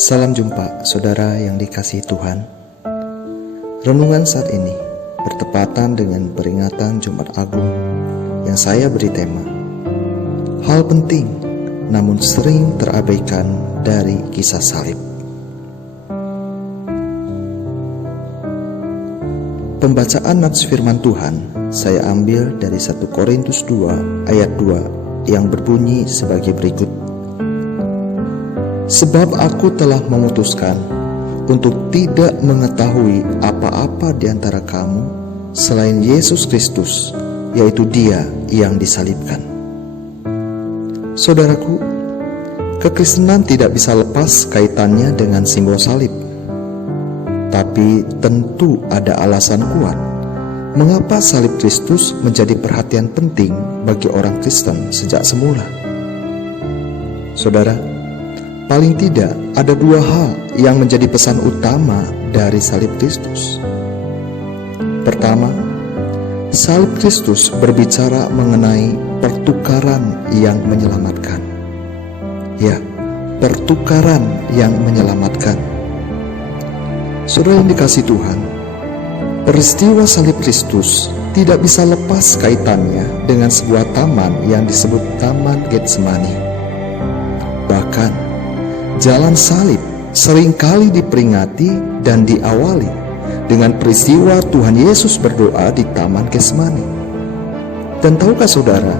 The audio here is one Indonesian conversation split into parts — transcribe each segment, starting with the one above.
Salam jumpa saudara yang dikasihi Tuhan. Renungan saat ini bertepatan dengan peringatan Jumat Agung yang saya beri tema hal penting namun sering terabaikan dari kisah salib. Pembacaan nats firman Tuhan saya ambil dari 1 Korintus 2 ayat 2 yang berbunyi sebagai berikut. Sebab aku telah memutuskan untuk tidak mengetahui apa-apa di antara kamu selain Yesus Kristus, yaitu Dia yang disalibkan. Saudaraku, kekristenan tidak bisa lepas kaitannya dengan simbol salib. Tapi tentu ada alasan kuat mengapa salib Kristus menjadi perhatian penting bagi orang Kristen sejak semula. Saudara, paling tidak ada dua hal yang menjadi pesan utama dari salib Kristus. Pertama, salib Kristus berbicara mengenai pertukaran yang menyelamatkan. Ya, pertukaran yang menyelamatkan. Saudara yang dikasihi Tuhan, peristiwa salib Kristus tidak bisa lepas kaitannya dengan sebuah taman yang disebut Taman Getsemani. Bahkan, jalan salib seringkali diperingati dan diawali dengan peristiwa Tuhan Yesus berdoa di Taman Getsemani. Dan tahukah saudara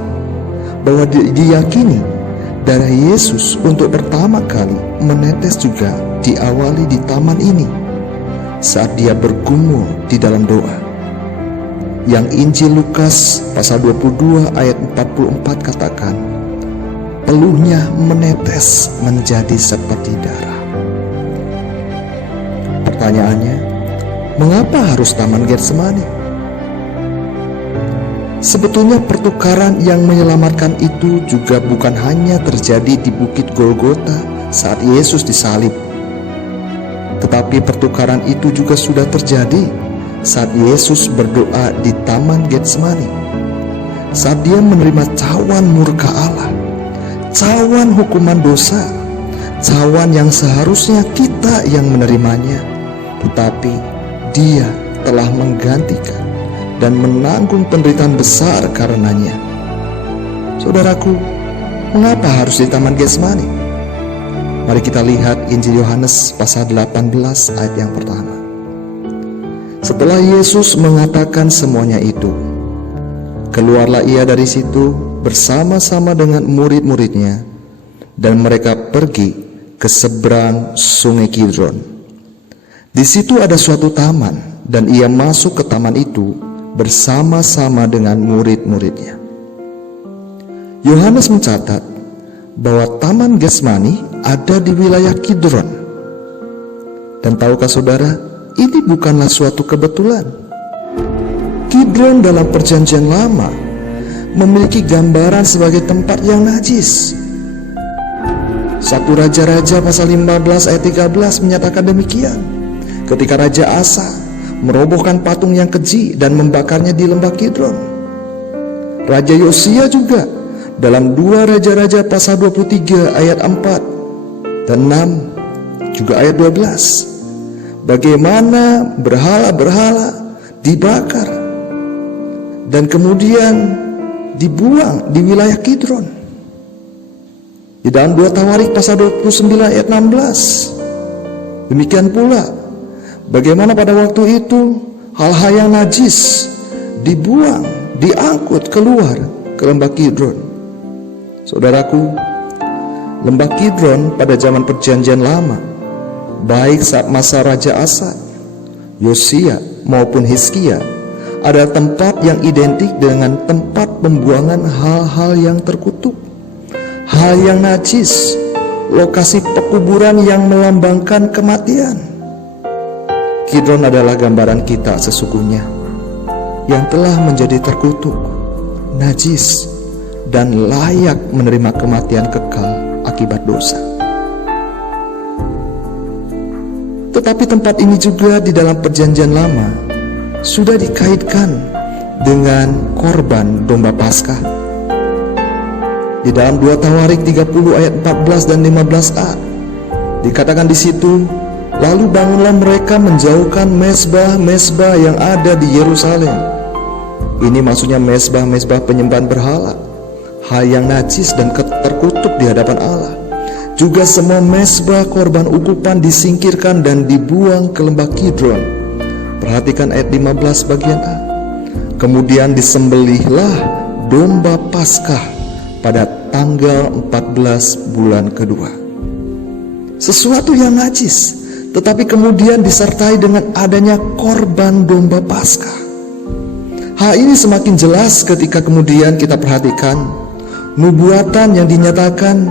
bahwa diyakini darah Yesus untuk pertama kali menetes juga diawali di taman ini saat dia bergumul di dalam doa. Yang Injil Lukas pasal 22 ayat 44 katakan, peluhnya menetes menjadi seperti darah. Pertanyaannya, mengapa harus Taman Getsemani? Sebetulnya pertukaran yang menyelamatkan itu juga bukan hanya terjadi di Bukit Golgota saat Yesus disalib, tetapi pertukaran itu juga sudah terjadi saat Yesus berdoa di Taman Getsemani, saat dia menerima cawan murka Allah, cawan hukuman dosa, cawan yang seharusnya kita yang menerimanya, tetapi dia telah menggantikan dan menanggung penderitaan besar karenanya. Saudaraku, mengapa harus di Taman Getsemani? Mari kita lihat Injil Yohanes pasal 18 ayat yang pertama. Setelah Yesus mengatakan semuanya itu, keluarlah ia dari situ bersama-sama dengan murid-muridnya, dan mereka pergi ke seberang sungai Kidron. Di situ ada suatu taman, dan ia masuk ke taman itu bersama-sama dengan murid-muridnya. Yohanes mencatat bahwa Taman Getsemani ada di wilayah Kidron. Dan tahukah saudara, ini bukanlah suatu kebetulan. Kidron dalam perjanjian lama memiliki gambaran sebagai tempat yang najis. 1 Raja-Raja pasal 15 ayat 13 menyatakan demikian. Ketika Raja Asa merobohkan patung yang keji dan membakarnya di lembah Kidron. Raja Yosia juga dalam 2 Raja-Raja pasal 23 ayat 4 dan 6 juga ayat 12, bagaimana berhala-berhala dibakar dan kemudian dibuang di wilayah Kidron. Di dalam 2 Tawarik pasal 29 ayat 16, demikian pula bagaimana pada waktu itu hal-hal yang najis dibuang, diangkut keluar ke lembah Kidron. Saudaraku, lembah Kidron pada zaman perjanjian lama, baik saat masa Raja Asa, Yosia maupun Hizkia, adalah tempat yang identik dengan tempat pembuangan hal-hal yang terkutuk, hal yang najis, lokasi pekuburan yang melambangkan kematian. Kidron adalah gambaran kita sesungguhnya yang telah menjadi terkutuk, najis, dan layak menerima kematian kekal akibat dosa. Tetapi tempat ini juga di dalam perjanjian lama sudah dikaitkan dengan korban domba Paskah. Di dalam 2 Tawarik 30 ayat 14 dan 15a, Dikatakan di situ, lalu bangunlah mereka menjauhkan mezbah-mezbah yang ada di Yerusalem. Ini maksudnya mezbah-mezbah penyembahan berhala, hal yang najis dan terkutuk di hadapan Allah. Juga semua mezbah korban ukupan disingkirkan dan dibuang ke lembah Kidron. Perhatikan ayat 15 bagian A. Kemudian disembelihlah domba Paskah pada tanggal 14 bulan kedua. Sesuatu yang najis, tetapi kemudian disertai dengan adanya korban domba Paskah. Hal ini semakin jelas ketika kemudian kita perhatikan nubuatan yang dinyatakan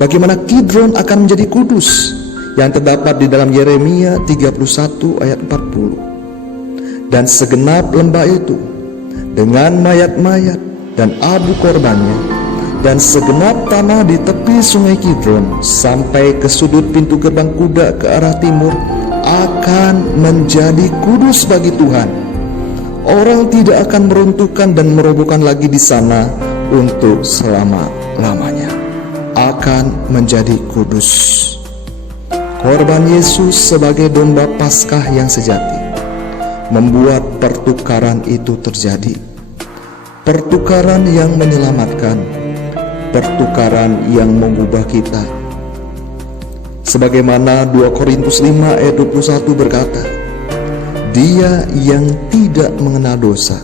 bagaimana Kidron akan menjadi kudus yang terdapat di dalam Yeremia 31 ayat 40. Dan segenap lembah itu dengan mayat-mayat dan abu korbannya dan segenap tanah di tepi sungai Kidron sampai ke sudut pintu gerbang kuda ke arah timur akan menjadi kudus bagi Tuhan. Orang tidak akan meruntuhkan dan merobohkan lagi di sana untuk selama-lamanya. Akan menjadi kudus. Korban Yesus sebagai domba Paskah yang sejati membuat pertukaran itu terjadi. Pertukaran yang menyelamatkan, pertukaran yang mengubah kita. Sebagaimana 2 Korintus 5 ayat 21 berkata, Dia yang tidak mengenal dosa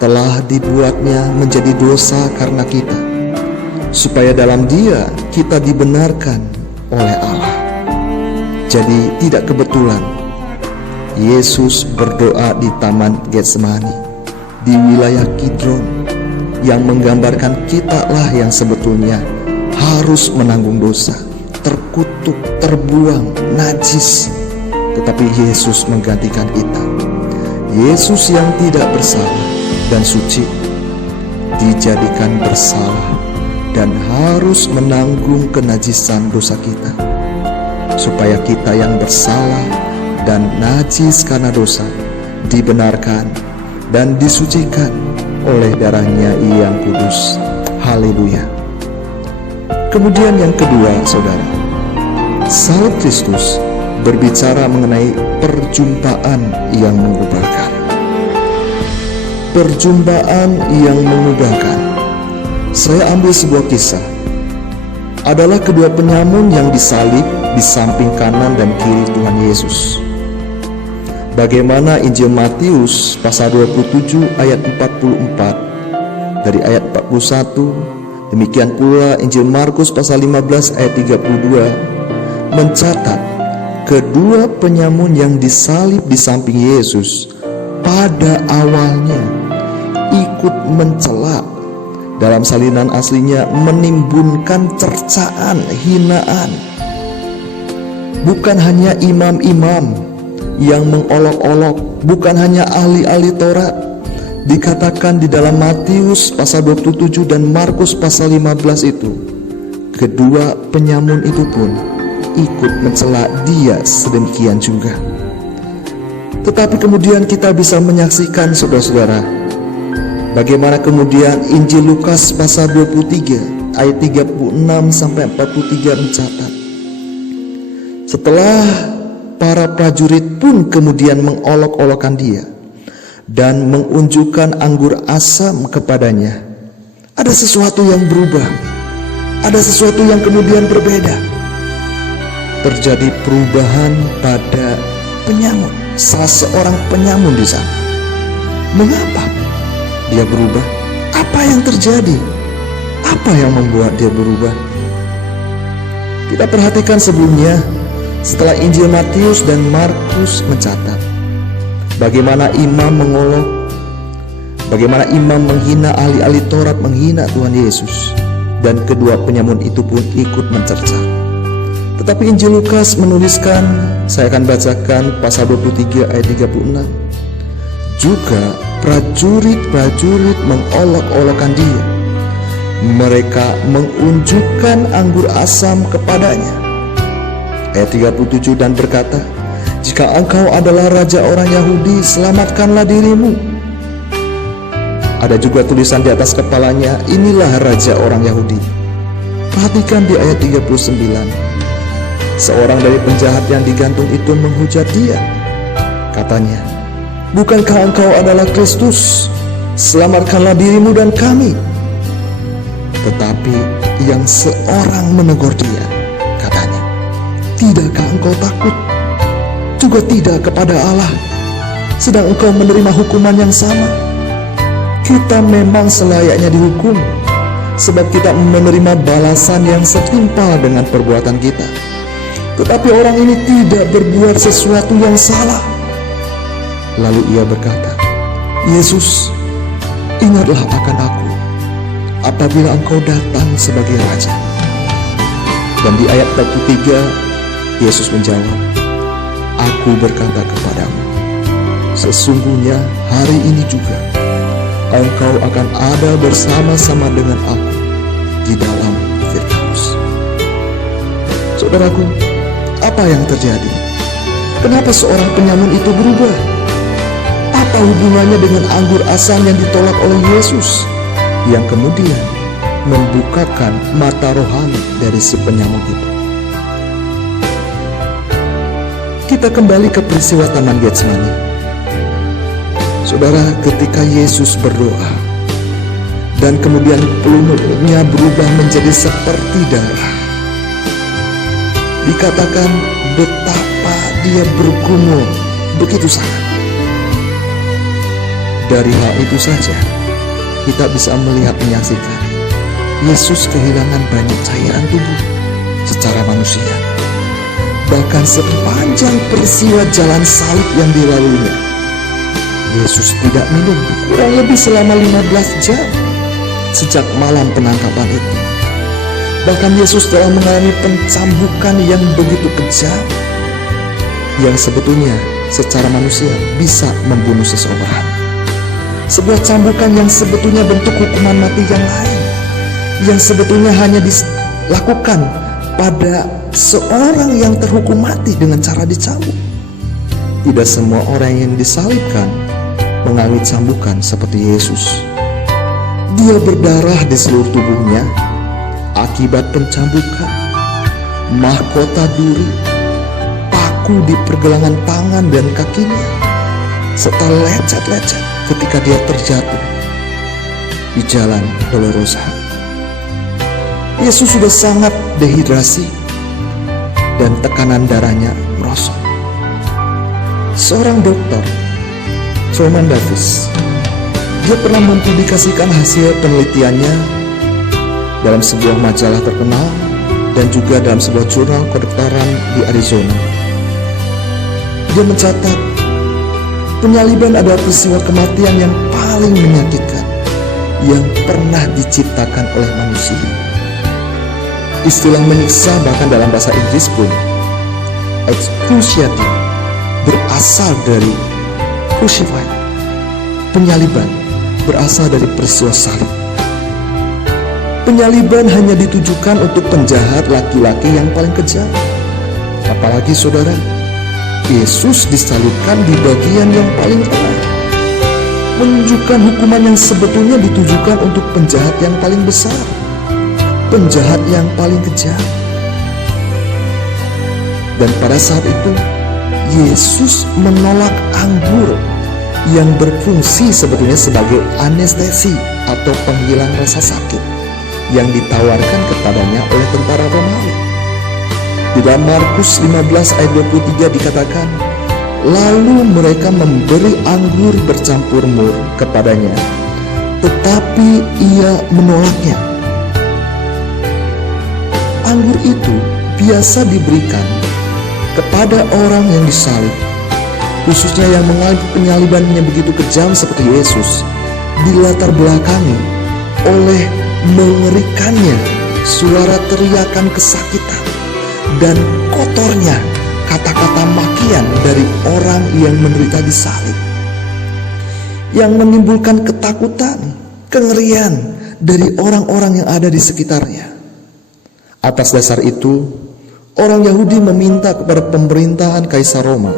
telah dibuatnya menjadi dosa karena kita, supaya dalam Dia kita dibenarkan oleh Allah. Jadi tidak kebetulan Yesus berdoa di Taman Getsemani di wilayah Kidron, yang menggambarkan kita lah yang sebetulnya harus menanggung dosa, terkutuk, terbuang, najis. Tetapi Yesus menggantikan kita. Yesus yang tidak bersalah dan suci dijadikan bersalah dan harus menanggung kenajisan dosa kita, supaya kita yang bersalah dan najis karena dosa dibenarkan dan disucikan oleh darahnya yang kudus. Haleluya. Kemudian yang kedua, saudara, salib Kristus berbicara mengenai perjumpaan yang mengubahkan. Perjumpaan yang mengubahkan. Saya ambil sebuah kisah. Adalah kedua penyamun yang disalib di samping kanan dan kiri Tuhan Yesus. Bagaimana Injil Matius pasal 27 ayat 44 dari ayat 41, demikian pula Injil Markus pasal 15 ayat 32 mencatat kedua penyamun yang disalib di samping Yesus pada awalnya ikut mencela, dalam salinan aslinya menimbulkan cercaan, hinaan. Bukan hanya imam-imam yang mengolok-olok, bukan hanya ahli-ahli Taurat. Dikatakan di dalam Matius pasal 27 dan Markus pasal 15 itu, kedua penyamun itu pun ikut mencela dia sedemikian juga. Tetapi kemudian kita bisa menyaksikan, saudara-saudara, bagaimana kemudian Injil Lukas pasal 23 ayat 36 sampai 43 mencatat, setelah para prajurit pun kemudian mengolok-olokkan dia dan mengunjukkan anggur asam kepadanya, ada sesuatu yang berubah, ada sesuatu yang kemudian berbeda. Terjadi perubahan pada penyamun, salah seorang penyamun di sana. Mengapa dia berubah? Apa yang terjadi? Apa yang membuat dia berubah? Kita perhatikan sebelumnya, setelah Injil Matius dan Markus mencatat bagaimana imam mengolok, bagaimana imam menghina ahli-ahli Taurat, menghina Tuhan Yesus, dan kedua penyamun itu pun ikut mencerca. Tetapi Injil Lukas menuliskan, saya akan bacakan pasal 23 ayat 36, juga prajurit-prajurit mengolok-olokkan dia. Mereka mengunjukkan anggur asam kepadanya. Ayat 37 dan berkata, jika engkau adalah raja orang Yahudi, selamatkanlah dirimu. Ada juga tulisan di atas kepalanya, inilah raja orang Yahudi. Perhatikan di ayat 39. Seorang dari penjahat yang digantung itu menghujat dia. Katanya, "Bukankah engkau adalah Kristus? Selamatkanlah dirimu dan kami." Tetapi yang seorang menegur dia, katanya, "Tidakkah engkau takut? Juga tidak kepada Allah, sedang engkau menerima hukuman yang sama? Kita memang selayaknya dihukum, sebab kita menerima balasan yang setimpal dengan perbuatan kita. Tetapi orang ini tidak berbuat sesuatu yang salah." Lalu ia berkata, "Yesus, ingatlah akan aku apabila engkau datang sebagai Raja." Dan di ayat 43, Yesus menjawab, "Aku berkata kepadamu, sesungguhnya hari ini juga engkau akan ada bersama-sama dengan aku di dalam Firdaus." Saudaraku, apa yang terjadi? Kenapa seorang penyamun itu berubah? Apa hubungannya dengan anggur asam yang ditolak oleh Yesus, yang kemudian membukakan mata rohani dari si penyamun itu? Kita kembali ke peristiwa Taman Getsemani. Saudara, ketika Yesus berdoa dan kemudian pelupuknya berubah menjadi seperti darah, dikatakan betapa dia bergumul begitu sangat. Dari hal itu saja kita bisa melihat, menyaksikan Yesus kehilangan banyak cairan tubuh secara manusia. Bahkan sepanjang peristiwa jalan salib yang dilaluinya, Yesus tidak minum kurang lebih selama 15 jam sejak malam penangkapan itu. Bahkan Yesus telah mengalami pencambukan yang begitu kejam, yang sebetulnya secara manusia bisa membunuh seseorang. Sebuah cambukan yang sebetulnya bentuk hukuman mati yang lain, yang sebetulnya hanya dilakukan pada seorang yang terhukum mati dengan cara dicambuk. Tidak semua orang yang disalibkan mengalami cambukan seperti Yesus. Dia berdarah di seluruh tubuhnya akibat pencambukan, mahkota duri, paku di pergelangan tangan dan kakinya, serta lecet-lecet ketika dia terjatuh di jalan Dolorosa. Yesus sudah sangat dehidrasi dan tekanan darahnya merosot. Seorang dokter, Truman Davis, dia pernah mempublikasikan hasil penelitiannya dalam sebuah majalah terkenal dan juga dalam sebuah jurnal kedokteran di Arizona. Dia mencatat, penyaliban adalah peristiwa kematian yang paling menyakitkan yang pernah diciptakan oleh manusia. Istilah menyiksa bahkan dalam bahasa Inggris pun, excruciating, berasal dari crucified. Penyaliban berasal dari peristiwa salib. Penyaliban hanya ditujukan untuk penjahat laki-laki yang paling kejam. Apalagi saudara, Yesus disalibkan di bagian yang paling tengah, menunjukkan hukuman yang sebetulnya ditujukan untuk penjahat yang paling besar, penjahat yang paling kejam. Dan pada saat itu Yesus menolak anggur yang berfungsi sebetulnya sebagai anestesi atau penghilang rasa sakit yang ditawarkan kepadanya oleh tentara Romawi. Di dalam Markus 15 ayat 23 dikatakan, lalu mereka memberi anggur bercampur mur kepadanya, tetapi ia menolaknya. Anggur itu biasa diberikan kepada orang yang disalib, khususnya yang mengalami penyaliban yang begitu kejam seperti Yesus, dilatar belakangi oleh mengerikannya suara teriakan kesakitan dan kotornya kata-kata makian dari orang yang menderita disalib, yang menimbulkan ketakutan, kengerian dari orang-orang yang ada di sekitarnya. Atas dasar itu, orang Yahudi meminta kepada pemerintahan Kaisar Roma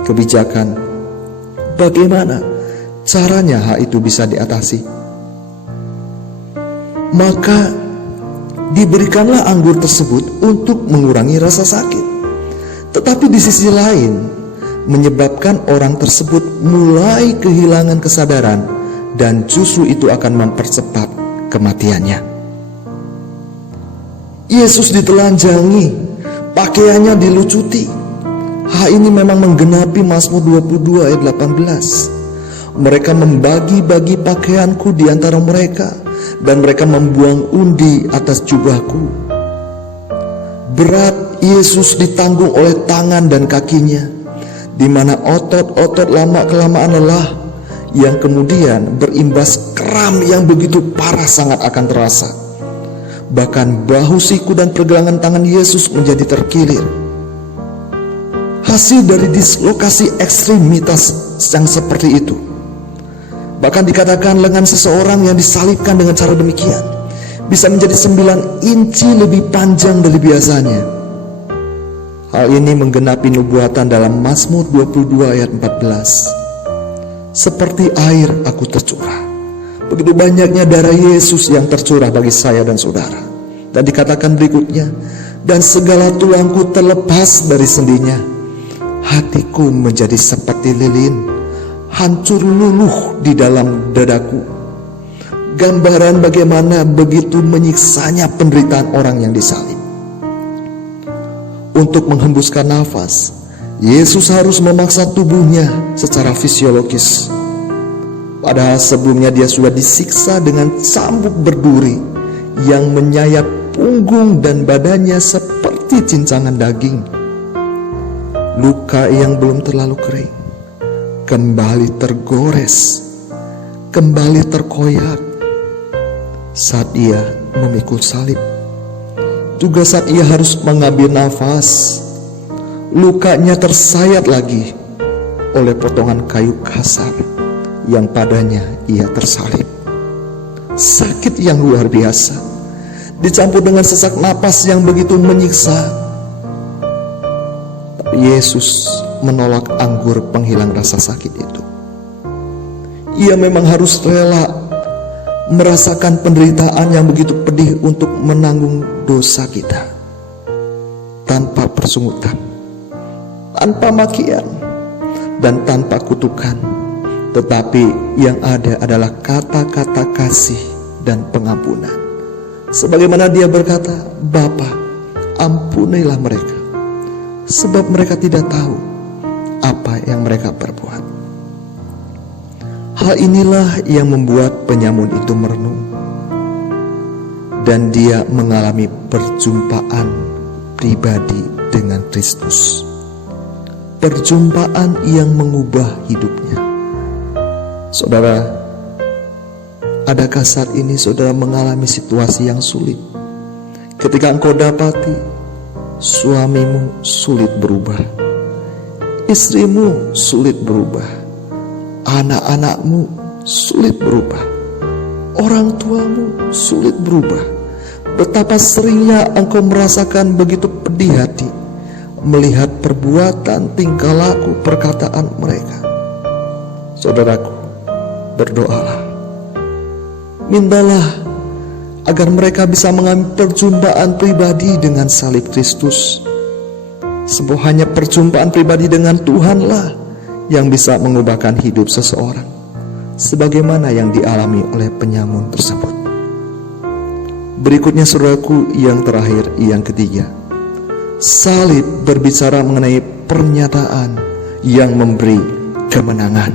kebijakan bagaimana caranya hal itu bisa diatasi. Maka diberikanlah anggur tersebut untuk mengurangi rasa sakit. Tetapi di sisi lain, menyebabkan orang tersebut mulai kehilangan kesadaran dan justru itu akan mempercepat kematiannya. Yesus ditelanjangi, pakaiannya dilucuti. Hal ini memang menggenapi Mazmur 22 ayat 18. Mereka membagi-bagi pakaianku di antara mereka, dan mereka membuang undi atas jubahku. Berat Yesus ditanggung oleh tangan dan kakinya, di mana otot-otot lama-kelamaan lelah, yang kemudian berimbas kram yang begitu parah sangat akan terasa. Bahkan bahu, siku, dan pergelangan tangan Yesus menjadi terkilir. Hasil dari dislokasi ekstremitas yang seperti itu. Bahkan dikatakan lengan seseorang yang disalibkan dengan cara demikian bisa menjadi 9 inci lebih panjang dari biasanya. Hal ini menggenapi nubuatan dalam Mazmur 22 ayat 14. Seperti air aku tercurah. Begitu banyaknya darah Yesus yang tercurah bagi saya dan saudara. Dan dikatakan berikutnya, dan segala tulangku terlepas dari sendinya. Hatiku menjadi seperti lilin, hancur luluh di dalam dadaku. Gambaran bagaimana begitu menyiksanya penderitaan orang yang disalib. Untuk menghembuskan nafas, Yesus harus memaksa tubuhnya secara fisiologis. Padahal sebelumnya dia sudah disiksa dengan cambuk berduri yang menyayat punggung dan badannya seperti cincangan daging. Luka yang belum terlalu kering kembali tergores, kembali terkoyak saat ia memikul salib. Juga saat ia harus mengambil nafas, lukanya tersayat lagi oleh potongan kayu kasar yang padanya ia tersalib. Sakit yang luar biasa dicampur dengan sesak napas yang begitu menyiksa. Tapi Yesus menolak anggur penghilang rasa sakit itu. Ia memang harus rela merasakan penderitaan yang begitu pedih untuk menanggung dosa kita, tanpa persungutan, tanpa makian, dan tanpa kutukan. Tetapi yang ada adalah kata-kata kasih dan pengampunan. Sebagaimana dia berkata, Bapa, ampunilah mereka, sebab mereka tidak tahu apa yang mereka perbuat. Hal inilah yang membuat penyamun itu merenung, dan dia mengalami perjumpaan pribadi dengan Kristus. Perjumpaan yang mengubah hidupnya. Saudara, adakah saat ini saudara mengalami situasi yang sulit? Ketika engkau dapati suamimu sulit berubah, istrimu sulit berubah, anak-anakmu sulit berubah, orang tuamu sulit berubah. Betapa seringnya engkau merasakan begitu pedih hati melihat perbuatan, tingkah laku, perkataan mereka. Saudaraku, berdoalah, mintalah agar mereka bisa mengalami perjumpaan pribadi dengan salib Kristus. Sebab hanya perjumpaan pribadi dengan Tuhanlah yang bisa mengubahkan hidup seseorang, sebagaimana yang dialami oleh penyamun tersebut. Berikutnya saudaraku, yang terakhir, yang ketiga, salib berbicara mengenai pernyataan yang memberi kemenangan.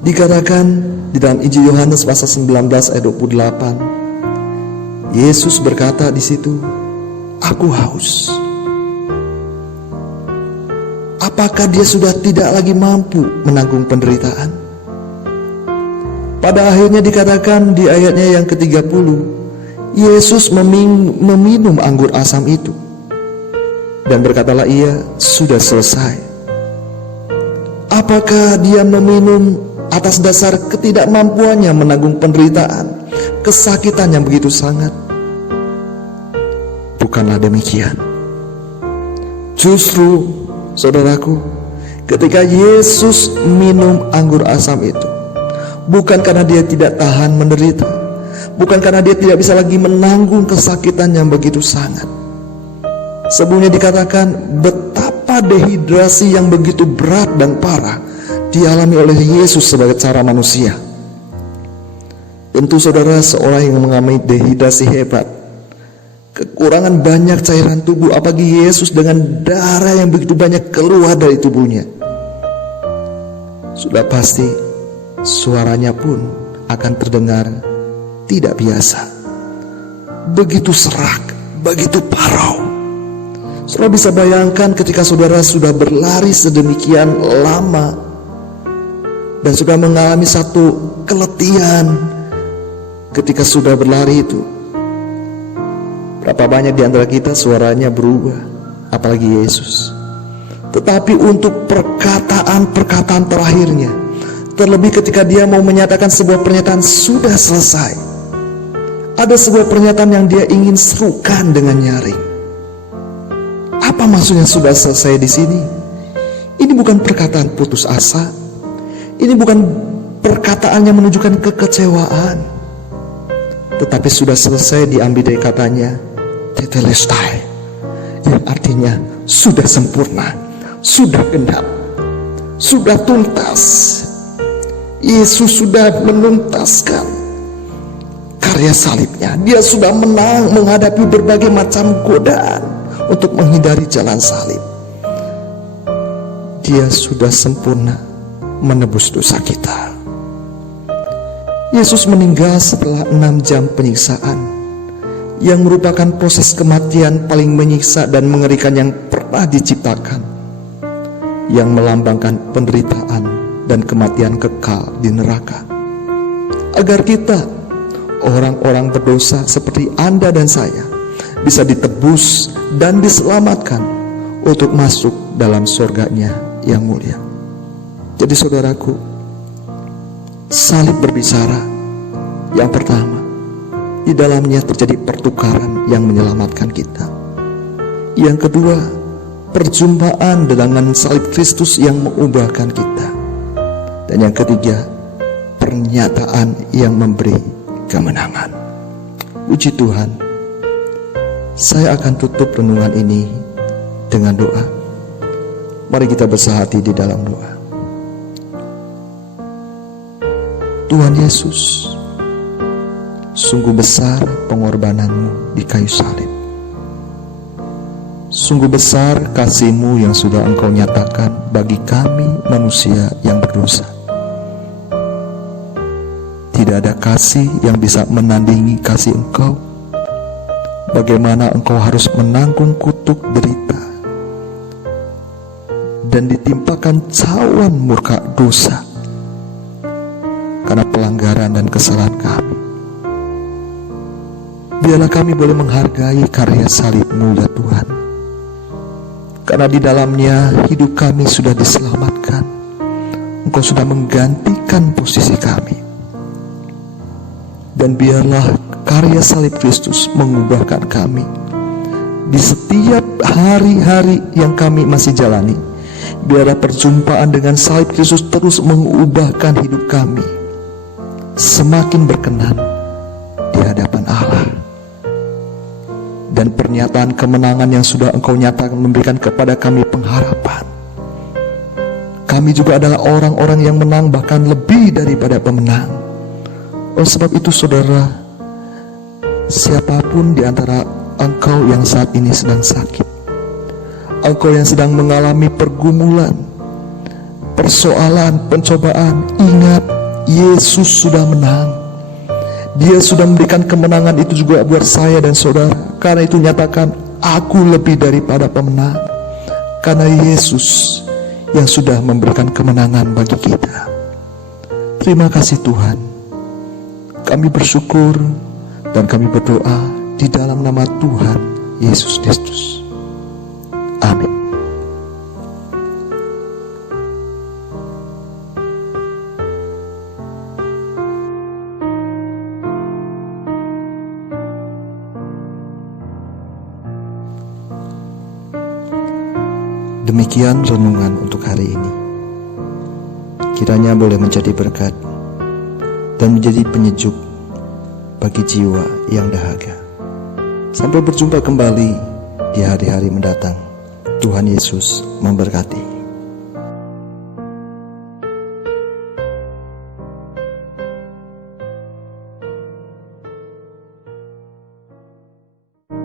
Dikatakan di dalam Injil Yohanes pasal 19 ayat 28, Yesus berkata di situ, Aku haus. Apakah dia sudah tidak lagi mampu menanggung penderitaan? Pada akhirnya dikatakan di ayatnya yang ke-30, Yesus meminum anggur asam itu, dan berkatalah ia, sudah selesai. Apakah dia meminum atas dasar ketidakmampuannya menanggung penderitaan, kesakitan yang begitu sangat? Bukanlah demikian. Justru, saudaraku, ketika Yesus minum anggur asam itu, bukan karena dia tidak tahan menderita, bukan karena dia tidak bisa lagi menanggung kesakitan yang begitu sangat. Sebelumnya dikatakan betapa dehidrasi yang begitu berat dan parah dialami oleh Yesus sebagai cara manusia. Tentu saudara, seorang yang mengalami dehidrasi hebat, kekurangan banyak cairan tubuh, apalagi Yesus dengan darah yang begitu banyak keluar dari tubuhnya, sudah pasti suaranya pun akan terdengar tidak biasa, begitu serak, begitu parau. Saudara bisa bayangkan ketika saudara sudah berlari sedemikian lama dan sudah mengalami satu keletihan ketika sudah berlari itu, berapa banyak di antara kita suaranya berubah, apalagi Yesus. Tetapi untuk perkataan-perkataan terakhirnya, terlebih ketika dia mau menyatakan sebuah pernyataan sudah selesai, ada sebuah pernyataan yang dia ingin serukan dengan nyaring. Apa maksudnya sudah selesai di sini? Ini bukan perkataan putus asa. Ini bukan perkataan yang menunjukkan kekecewaan. Tetapi sudah selesai diambil dari katanya tetelestai, yang artinya sudah sempurna, sudah genap, sudah tuntas. Yesus sudah menuntaskan karya salibnya. Dia sudah menang menghadapi berbagai macam godaan untuk menghindari jalan salib. Dia sudah sempurna menebus dosa kita. Yesus meninggal setelah 6 jam penyiksaan, yang merupakan proses kematian paling menyiksa dan mengerikan yang pernah diciptakan, yang melambangkan penderitaan dan kematian kekal di neraka, agar kita, orang-orang berdosa seperti Anda dan saya, bisa ditebus dan diselamatkan untuk masuk dalam surganya yang mulia. Jadi saudaraku, salib berbicara. Yang pertama, di dalamnya terjadi pertukaran yang menyelamatkan kita. Yang kedua, perjumpaan dengan salib Kristus yang mengubahkan kita. Dan yang ketiga, pernyataan yang memberi kemenangan. Puji Tuhan. Saya akan tutup renungan ini dengan doa. Mari kita bersahati di dalam doa. Tuhan Yesus, sungguh besar pengorbananmu di kayu salib. Sungguh besar kasih-Mu yang sudah Engkau nyatakan bagi kami manusia yang berdosa. Tidak ada kasih yang bisa menandingi kasih Engkau. Bagaimana Engkau harus menanggung kutuk derita dan ditimpakan cawan murka dosa karena pelanggaran dan kesalahan kami. Biarlah kami boleh menghargai karya salib-Mu ya Tuhan, karena di dalamnya hidup kami sudah diselamatkan. Engkau sudah menggantikan posisi kami. Dan biarlah karya salib Kristus mengubahkan kami di setiap hari-hari yang kami masih jalani. Biarlah perjumpaan dengan salib Kristus terus mengubahkan hidup kami semakin berkenan di hadapan Allah. Dan pernyataan kemenangan yang sudah Engkau nyatakan memberikan kepada kami pengharapan. Kami juga adalah orang-orang yang menang, bahkan lebih daripada pemenang. Oleh sebab itu saudara, siapapun di antara engkau yang saat ini sedang sakit, engkau yang sedang mengalami pergumulan, persoalan, pencobaan, ingat, Yesus sudah menang. Dia sudah memberikan kemenangan itu juga buat saya dan saudara. Karena itu nyatakan, aku lebih daripada pemenang, karena Yesus yang sudah memberikan kemenangan bagi kita. Terima kasih Tuhan. Kami bersyukur dan kami berdoa di dalam nama Tuhan Yesus Kristus. Amin. Demikian renungan untuk hari ini. Kiranya boleh menjadi berkat dan menjadi penyejuk bagi jiwa yang dahaga. Sampai berjumpa kembali di hari-hari mendatang. Tuhan Yesus memberkati.